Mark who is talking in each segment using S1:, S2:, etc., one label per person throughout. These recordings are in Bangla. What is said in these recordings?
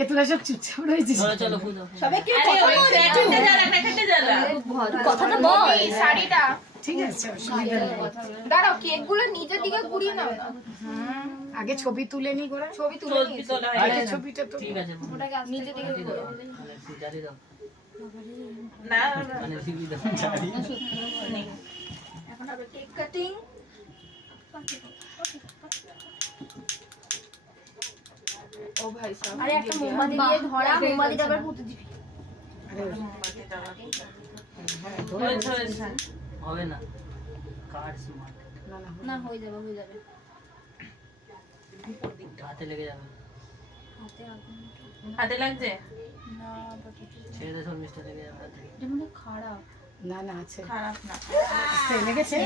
S1: এ তোরা সব চুপচাপ রয়েছিস।
S2: চলো চলো
S3: সবাই কি
S4: আরে ওই প্যাকেটে জ্বালা প্যাকেটে জ্বালা।
S3: কথাটা বল।
S5: শাড়িটা।
S1: ঠিক আছে
S5: দাঁড়াও কেক নিজের দিকে ঘুরিয়ে নাও।
S1: আগে ছবি তুলে নি
S5: ছবি তুলে
S4: ছবি
S5: নিয়েছি।
S1: আগে ছবিটা তো
S2: ঠিক আছে
S5: দিকে
S4: না
S2: মানে সিবি দাও
S3: এখন হবে কেক কাটিং।
S5: ও ভাই সাহেব
S3: আরে একটা মোমবাতি দিয়ে ধরা মোমবাতিটা আবার পুঁতে দিবি।
S4: হয়েছে, হয়েছে।
S2: হবে না। কার্ড স্মার্ট
S3: না হয়ে যাবে হয়ে যাবে।
S2: হাতে লেগে যাবে।
S3: হাতে
S4: হাতে লাগছে?
S3: না
S2: ছেড়ে দে সব মিস্টার লেগে যাবে
S3: এটা মনে খারাপ।
S1: না না আছে।
S4: খারাপ না।
S1: লেগেছে?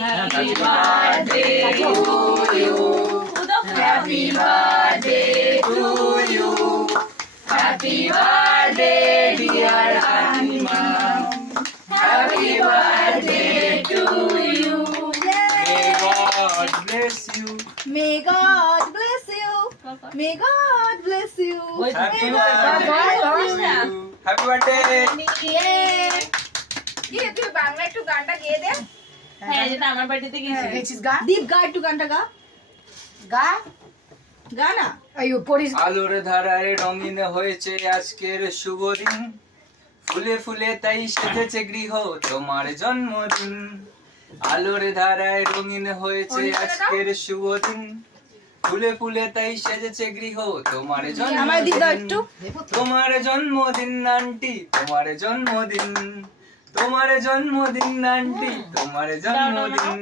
S4: Happy
S3: may God bless you may God bless you
S2: ওই
S6: Happy
S4: Happy
S6: birthday!
S5: কি তুই বাংলা একটু গানটা গেয়ে দে
S4: হ্যাঁ যেটা আমার বাড়িতে গেছি
S1: গা
S3: দীপ গা একটু গানটা গা
S1: গা
S3: গা না
S1: এই পরিস
S6: আলোর ধারায় রঙিন হয়েছে আজকের শুভ দিন। ফুলে ফুলে তাই সেজেছে গৃহ তোমার জন্মদিন। আলোর ধারায় রঙিন হয়েছে আজকের শুভ দিন। ফুলে ফুলে তাই সেজেছে গৃহ। তোমার জন্মদিন। তোমার জন্মদিন আন্টি। তোমার জন্মদিন। তোমার জন্মদিন আন্টি। তোমার জন্মদিন।